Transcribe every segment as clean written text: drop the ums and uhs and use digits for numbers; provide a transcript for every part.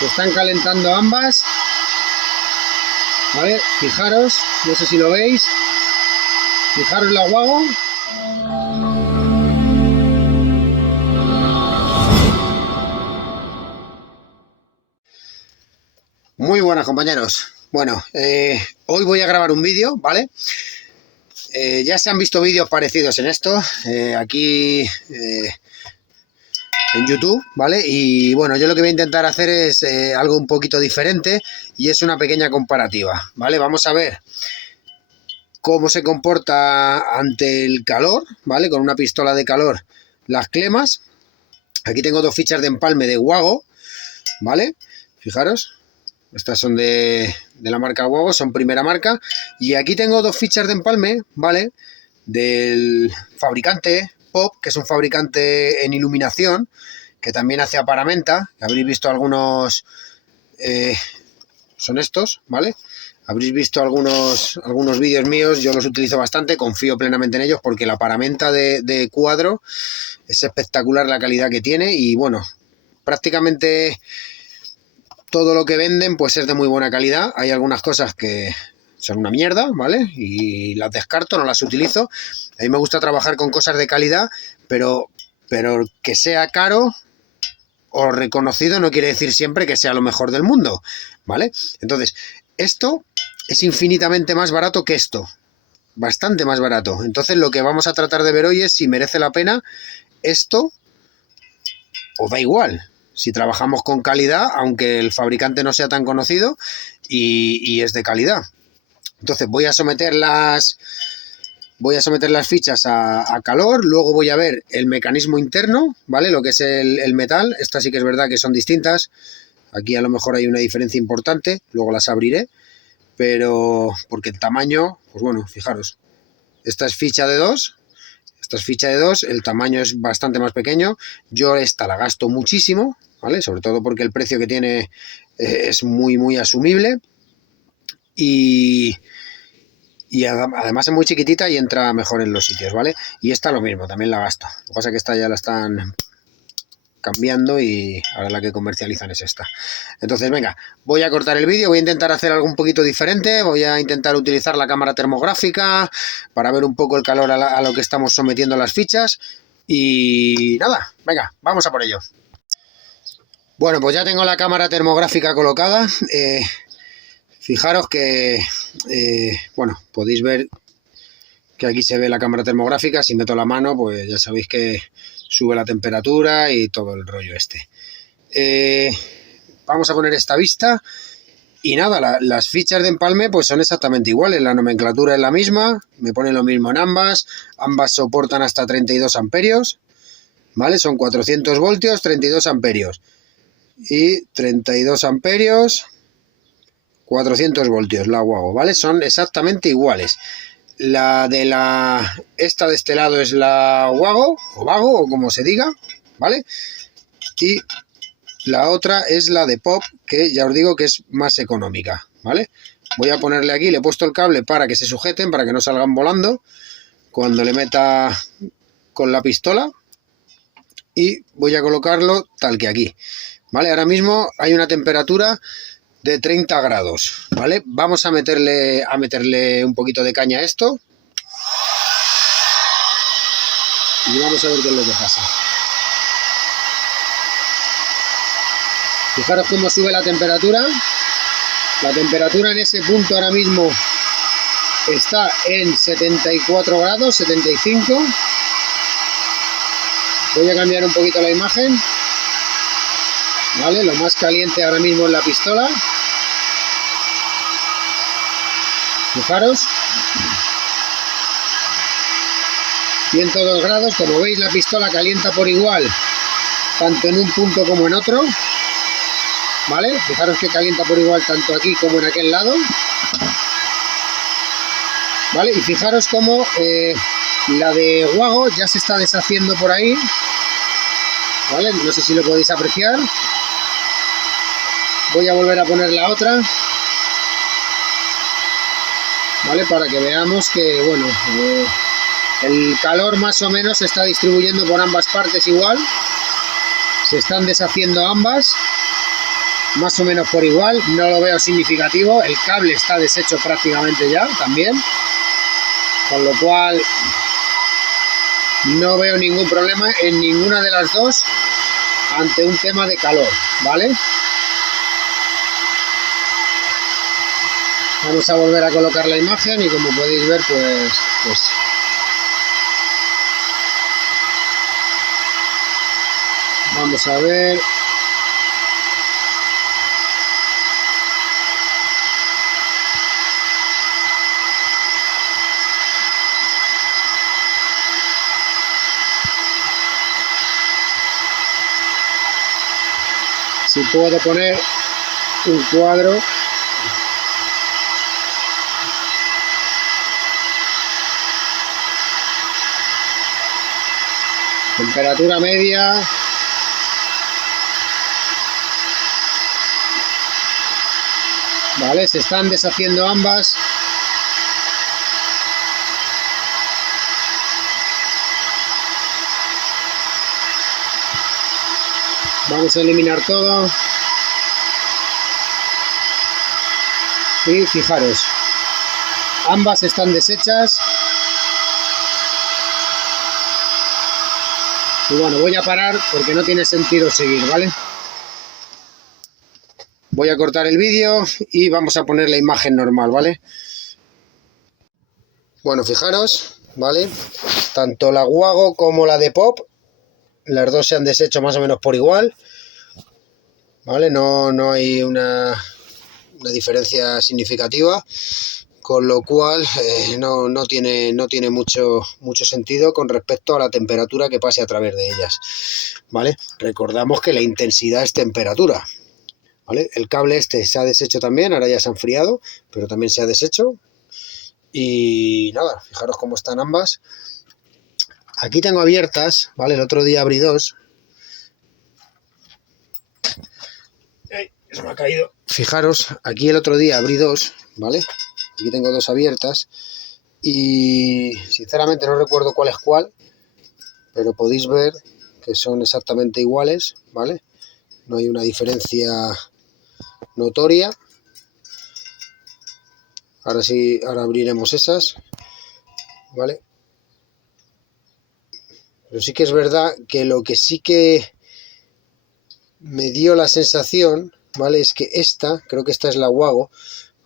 Se están calentando ambas. ¿Vale? Fijaros, no sé si lo veis. Fijaros la Wago. Muy buenas, compañeros. Bueno, hoy voy a grabar un vídeo, ¿vale? Ya se han visto vídeos parecidos en esto, aquí en YouTube, ¿vale? Y bueno, yo lo que voy a intentar hacer es algo un poquito diferente y es una pequeña comparativa, ¿vale? Vamos a ver cómo se comporta ante el calor, ¿vale? Con una pistola de calor las clemas. Aquí tengo dos fichas de empalme de Wago, ¿vale? Fijaros. Estas son de la marca Wago, son primera marca. Y aquí tengo dos fichas de empalme, ¿vale? Del fabricante Pop, que es un fabricante en iluminación, que también hace aparamenta. Habréis visto algunos... son estos, ¿vale? Habréis visto algunos vídeos míos, yo los utilizo bastante, confío plenamente en ellos porque la aparamenta de cuadro es espectacular la calidad que tiene y bueno, prácticamente... todo lo que venden pues es de muy buena calidad. Hay algunas cosas que son una mierda, ¿vale? Y las descarto, no las utilizo. A mí me gusta trabajar con cosas de calidad, pero que sea caro o reconocido no quiere decir siempre que sea lo mejor del mundo, ¿vale? Entonces, esto es infinitamente más barato que esto. Bastante más barato. Entonces, lo que vamos a tratar de ver hoy es si merece la pena esto o da igual. Si trabajamos con calidad, aunque el fabricante no sea tan conocido y es de calidad. Entonces voy a someter las fichas a calor, luego voy a ver el mecanismo interno, ¿vale? Lo que es el metal. Estas sí que es verdad que son distintas. Aquí a lo mejor hay una diferencia importante, luego las abriré, pero porque el tamaño, pues bueno, fijaros. Esta es ficha de 2. Esta es ficha de 2, el tamaño es bastante más pequeño. Yo esta la gasto muchísimo, ¿vale? Sobre todo porque el precio que tiene es muy asumible. Y además es muy chiquitita y entra mejor en los sitios, ¿vale? Y esta lo mismo, también la gasto. Lo que pasa es que esta ya la están cambiando y ahora la que comercializan es esta. Entonces, venga, voy a cortar el vídeo, voy a intentar hacer algo un poquito diferente, voy a intentar utilizar la cámara termográfica para ver un poco el calor a lo que estamos sometiendo las fichas y nada, venga, vamos a por ello. Bueno, pues ya tengo la cámara termográfica colocada. Fijaros que, bueno, podéis ver que aquí se ve la cámara termográfica. Si meto la mano, pues ya sabéis que sube la temperatura y todo el rollo este. Vamos a poner esta vista y nada, las fichas de empalme pues son exactamente iguales, la nomenclatura es la misma, me pone lo mismo en ambas soportan hasta 32 amperios, ¿vale? Son 400 voltios, 32 amperios y 32 amperios, 400 voltios, la Wago, ¿vale? Son exactamente iguales. Esta de este lado es la Wago, o Vago, o como se diga, ¿vale? Y la otra es la de Pop, que ya os digo que es más económica, ¿vale? Voy a ponerle aquí, le he puesto el cable para que se sujeten, para que no salgan volando cuando le meta con la pistola. Y voy a colocarlo tal que aquí, ¿vale? Ahora mismo hay una temperatura de 30 grados, ¿vale? Vamos a meterle un poquito de caña a esto y vamos a ver qué es lo que pasa. Fijaros cómo sube la temperatura. La temperatura en ese punto ahora mismo está en 74 grados, 75. Voy a cambiar un poquito la imagen. ¿Vale? Lo más caliente ahora mismo es la pistola. Fijaros. 102 grados. Como veis, la pistola calienta por igual, tanto en un punto como en otro. ¿Vale? Fijaros que calienta por igual tanto aquí como en aquel lado. ¿Vale? Y fijaros cómo la de Wago ya se está deshaciendo por ahí. ¿Vale? No sé si lo podéis apreciar. Voy a volver a poner la otra, ¿vale? Para que veamos que, bueno, el calor más o menos se está distribuyendo por ambas partes igual. Se están deshaciendo ambas. más o menos por igual, no lo veo significativo. El cable está deshecho prácticamente ya también, con lo cual no veo ningún problema en ninguna de las dos ante un tema de calor, ¿vale? Vamos a volver a colocar la imagen y como podéis ver, pues vamos a ver. Si puedo poner un cuadro. Temperatura media. Vale, se están deshaciendo ambas. Vamos a eliminar todo. Y fijaros, ambas están deshechas. Y bueno, voy a parar porque no tiene sentido seguir, ¿vale? Voy a cortar el vídeo y vamos a poner la imagen normal, ¿vale? Bueno, fijaros, ¿vale? Tanto la Wago como la de Pop, las dos se han deshecho más o menos por igual, ¿vale? No hay una diferencia significativa, con lo cual no tiene mucho sentido con respecto a la temperatura que pase a través de ellas, ¿vale? Recordamos que la intensidad es temperatura, ¿vale? El cable este se ha deshecho también, ahora ya se ha enfriado, pero también se ha deshecho. Y nada, fijaros cómo están ambas. Aquí tengo abiertas, ¿vale? El otro día abrí dos. Se me ha caído. Fijaros, aquí el otro día abrí dos, ¿vale? Aquí tengo dos abiertas. Y sinceramente no recuerdo cuál es cuál, pero podéis ver que son exactamente iguales, ¿vale? No hay una diferencia notoria. Ahora sí, ahora abriremos esas, ¿vale? Pero sí que es verdad que lo que sí que me dio la sensación, ¿vale? Es que esta, creo que esta es la Wago,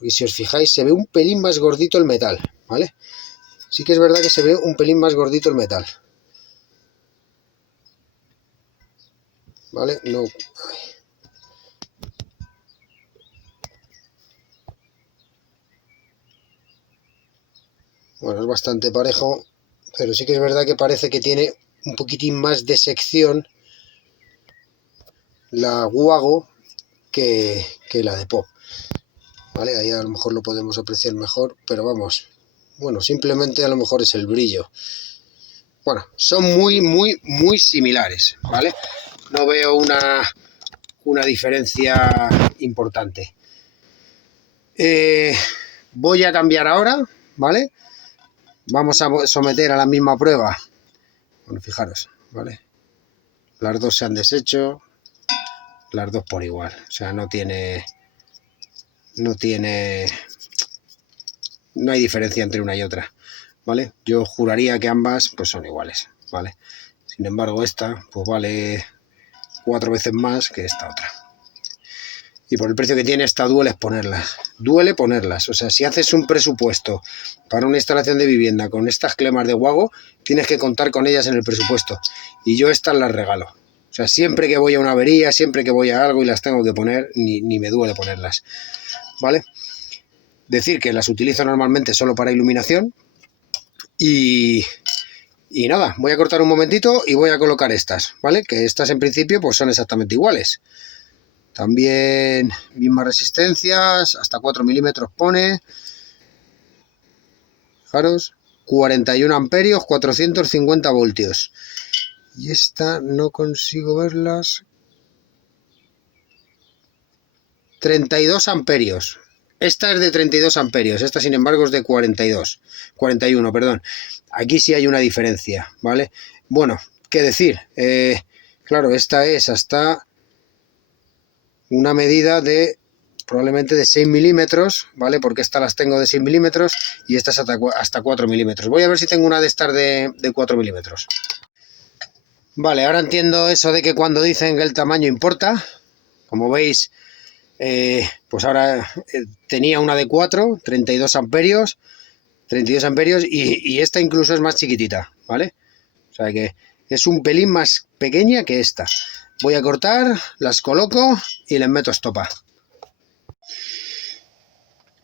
y si os fijáis se ve un pelín más gordito el metal, ¿vale? Sí que es verdad que se ve un pelín más gordito el metal, ¿vale? No. Bueno, es bastante parejo, pero sí que es verdad que parece que tiene un poquitín más de sección la Wago que la de Pop, ¿vale? Ahí a lo mejor lo podemos apreciar mejor, pero vamos, bueno, simplemente a lo mejor es el brillo. Bueno, son muy similares, ¿vale? No veo una diferencia importante. Voy a cambiar ahora, ¿vale? Vamos a someter a la misma prueba. Bueno, fijaros, ¿vale? Las dos se han deshecho, las dos por igual. O sea, no hay diferencia entre una y otra, ¿vale? Yo juraría que ambas pues son iguales, ¿vale? Sin embargo, esta pues vale 4 veces más que esta otra. Y por el precio que tiene, esta duele ponerlas. Duele ponerlas. O sea, si haces un presupuesto para una instalación de vivienda con estas clemas de Wago, tienes que contar con ellas en el presupuesto. Y yo estas las regalo. O sea, siempre que voy a una avería, siempre que voy a algo y las tengo que poner, ni me duele ponerlas, ¿vale? Decir que las utilizo normalmente solo para iluminación. Y nada, voy a cortar un momentito y voy a colocar estas, ¿vale? Que estas en principio pues son exactamente iguales. También mismas resistencias, hasta 4 milímetros pone. Fijaros, 41 amperios, 450 voltios. Y esta no consigo verlas. 32 amperios. Esta es de 32 amperios, esta sin embargo es de 41, perdón. Aquí sí hay una diferencia, ¿vale? Bueno, ¿qué decir? Claro, esta es hasta una medida de probablemente de 6 milímetros, ¿vale? Porque estas las tengo de 6 milímetros y estas hasta 4 milímetros. Voy a ver si tengo una de estas de 4 milímetros. Vale, ahora entiendo eso de que cuando dicen que el tamaño importa. Como veis, pues ahora tenía una de 4, 32 amperios, y esta incluso es más chiquitita, ¿vale? O sea que es un pelín más pequeña que esta. Voy a cortar, las coloco y les meto estopa.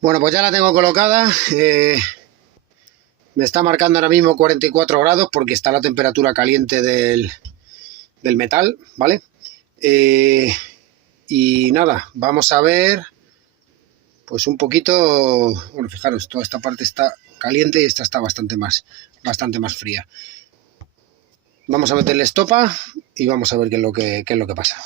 Bueno, pues ya la tengo colocada. Me está marcando ahora mismo 44 grados porque está la temperatura caliente del metal, ¿vale? Y nada, vamos a ver pues un poquito. Bueno, fijaros, toda esta parte está caliente y esta está bastante más fría. Vamos a meterle estopa y vamos a ver qué es lo que pasa.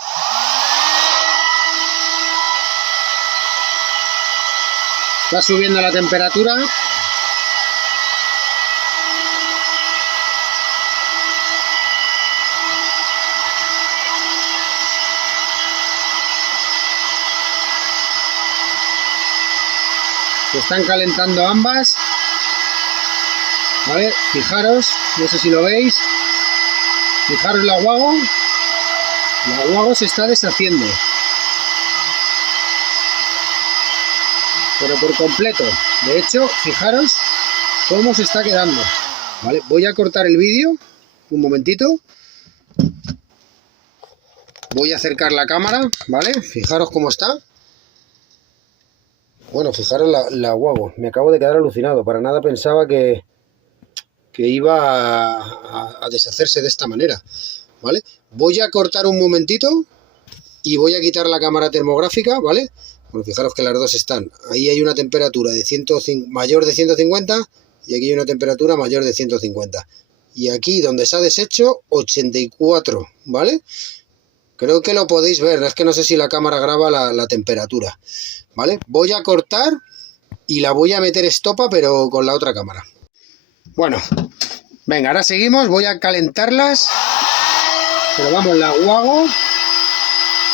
Está subiendo la temperatura. Se están calentando ambas. ¿Vale? Fijaros, no sé si lo veis. Fijaros la guago. La guago se está deshaciendo. Pero por completo. De hecho, fijaros cómo se está quedando. ¿Vale? Voy a cortar el vídeo un momentito. Voy a acercar la cámara, ¿vale? Fijaros cómo está. Bueno, fijaros la guago. Me acabo de quedar alucinado. Para nada pensaba que iba a deshacerse de esta manera, ¿vale? Voy a cortar un momentito y voy a quitar la cámara termográfica, ¿vale? Bueno, fijaros que las dos están. Ahí hay una temperatura de mayor de 150 y aquí hay una temperatura mayor de 150. Y aquí donde se ha deshecho, 84, ¿vale? Creo que lo podéis ver, es que no sé si la cámara graba la temperatura, ¿vale? Voy a cortar y la voy a meter estopa, pero con la otra cámara. Bueno, venga, ahora seguimos, voy a calentarlas, pero vamos, la guago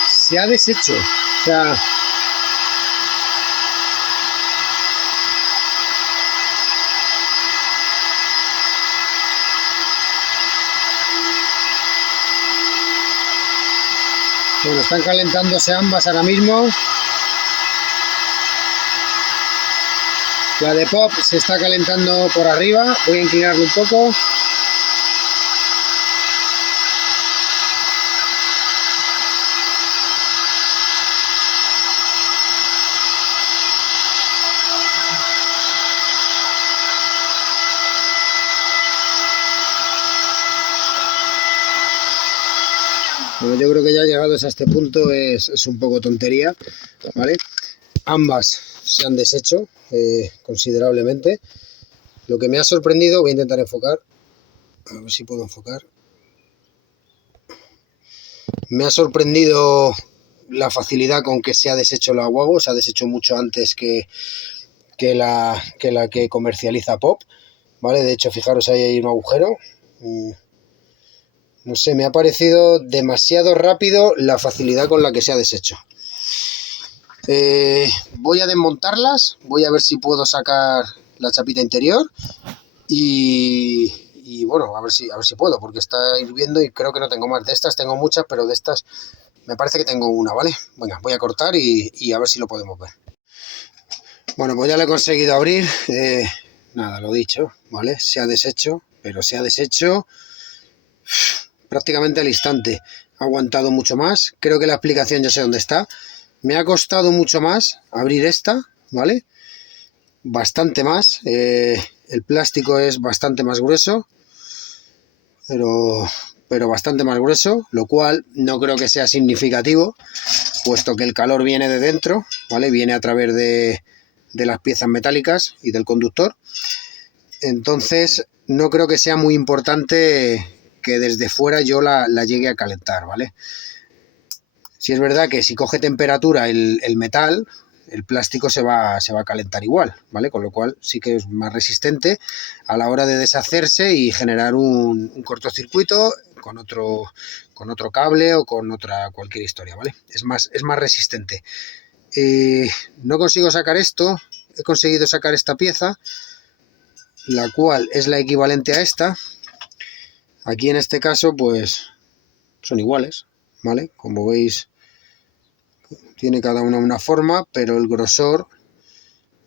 se ha deshecho, o sea... Bueno, están calentándose ambas ahora mismo. La de pop se está calentando por arriba. Voy a inclinarlo un poco. Bueno, yo creo que ya llegados a este punto es un poco tontería, ¿vale? Ambas se han deshecho considerablemente. Lo que me ha sorprendido, voy a intentar enfocar, a ver si puedo enfocar. Me ha sorprendido la facilidad con que se ha deshecho la guago, se ha deshecho mucho antes que la que comercializa Pop, ¿vale? De hecho, fijaros, ahí hay un agujero. No sé, me ha parecido demasiado rápido la facilidad con la que se ha deshecho. Voy a desmontarlas, voy a ver si puedo sacar la chapita interior y bueno, a ver si puedo, porque está hirviendo y creo que no tengo más. De estas tengo muchas, pero de estas me parece que tengo una, ¿vale? Venga, voy a cortar y a ver si lo podemos ver. Bueno, pues ya lo he conseguido abrir. Nada, lo dicho, ¿vale? Se ha deshecho, pero se ha deshecho prácticamente al instante. Ha aguantado mucho más. Creo que la explicación ya sé dónde está. Me ha costado mucho más abrir esta, ¿vale? Bastante más. El plástico es bastante más grueso, pero bastante más grueso, lo cual no creo que sea significativo, puesto que el calor viene de dentro, ¿vale? Viene a través de las piezas metálicas y del conductor. Entonces, no creo que sea muy importante que desde fuera yo la llegue a calentar, ¿vale? Si es verdad que si coge temperatura el metal, el plástico se va a calentar igual, ¿vale? Con lo cual sí que es más resistente a la hora de deshacerse y generar un cortocircuito con otro cable o con cualquier historia, ¿vale? Es más resistente. No consigo sacar esto, he conseguido sacar esta pieza, la cual es la equivalente a esta. Aquí en este caso, pues, son iguales, ¿vale? Como veis, tiene cada una forma, pero el grosor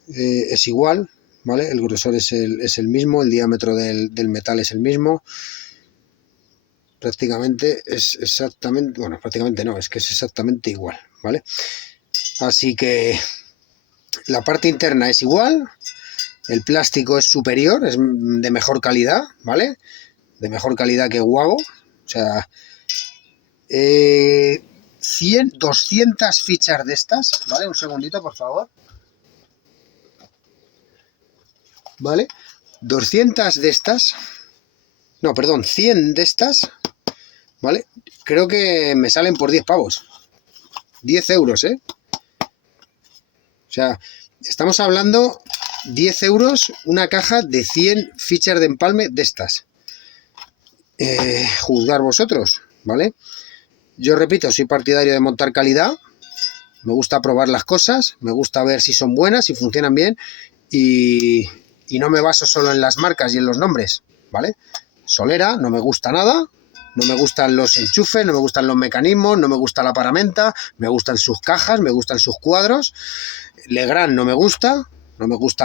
es igual, ¿vale? El grosor es el mismo, el diámetro del metal es el mismo. Prácticamente es exactamente, bueno, prácticamente no, es que es exactamente igual, ¿vale? Así que la parte interna es igual, el plástico es superior, es de mejor calidad, ¿vale? De mejor calidad que Wago, o sea, 200 fichas de estas, ¿vale? Un segundito, por favor. ¿Vale? 200 de estas, no, perdón, 100 de estas, ¿vale? Creo que me salen por 10 pavos. 10 euros, ¿eh? O sea, estamos hablando 10 euros una caja de 100 fichas de empalme de estas. Juzgar vosotros, ¿vale? Yo repito, soy partidario de montar calidad. Me gusta probar las cosas, me gusta ver si son buenas, si funcionan bien y no me baso solo en las marcas y en los nombres, ¿vale? Solera, no me gusta nada, no me gustan los enchufes, no me gustan los mecanismos, no me gusta la paramenta, me gustan sus cajas, me gustan sus cuadros. Legrand no me gusta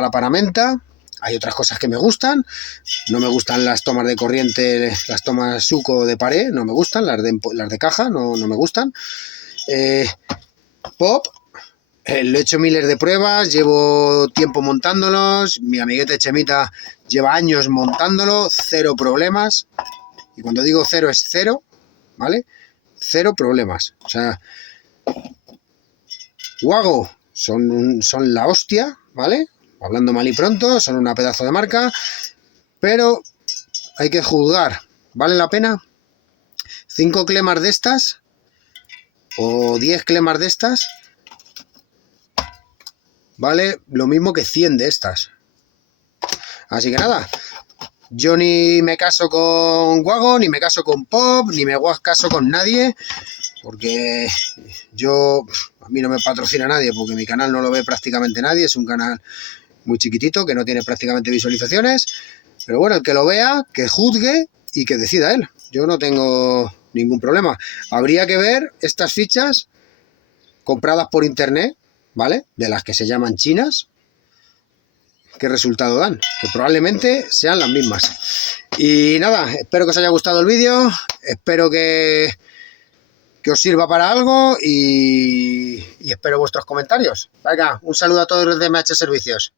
la paramenta. Hay otras cosas que me gustan, no me gustan las tomas de corriente, las tomas suco de pared, no me gustan, las de caja no me gustan. Pop, lo he hecho miles de pruebas, llevo tiempo montándolos, mi amiguete Chemita lleva años montándolo, cero problemas, y cuando digo cero es cero, ¿vale? Cero problemas, o sea, Wago son la hostia, ¿vale? Hablando mal y pronto, son una pedazo de marca, pero hay que juzgar, ¿vale la pena? 5 clemas de estas, o 10 clemas de estas, vale lo mismo que 100 de estas. Así que nada, yo ni me caso con Wago, ni me caso con Pop, ni me caso con nadie, porque a mí no me patrocina nadie, porque mi canal no lo ve prácticamente nadie, es un canal muy chiquitito, que no tiene prácticamente visualizaciones, pero bueno, el que lo vea, que juzgue y que decida él. Yo no tengo ningún problema. Habría que ver estas fichas compradas por internet, ¿vale? De las que se llaman chinas, qué resultado dan, que probablemente sean las mismas. Y nada, espero que os haya gustado el vídeo, espero que os sirva para algo y espero vuestros comentarios. Venga, un saludo a todos los de MH Servicios.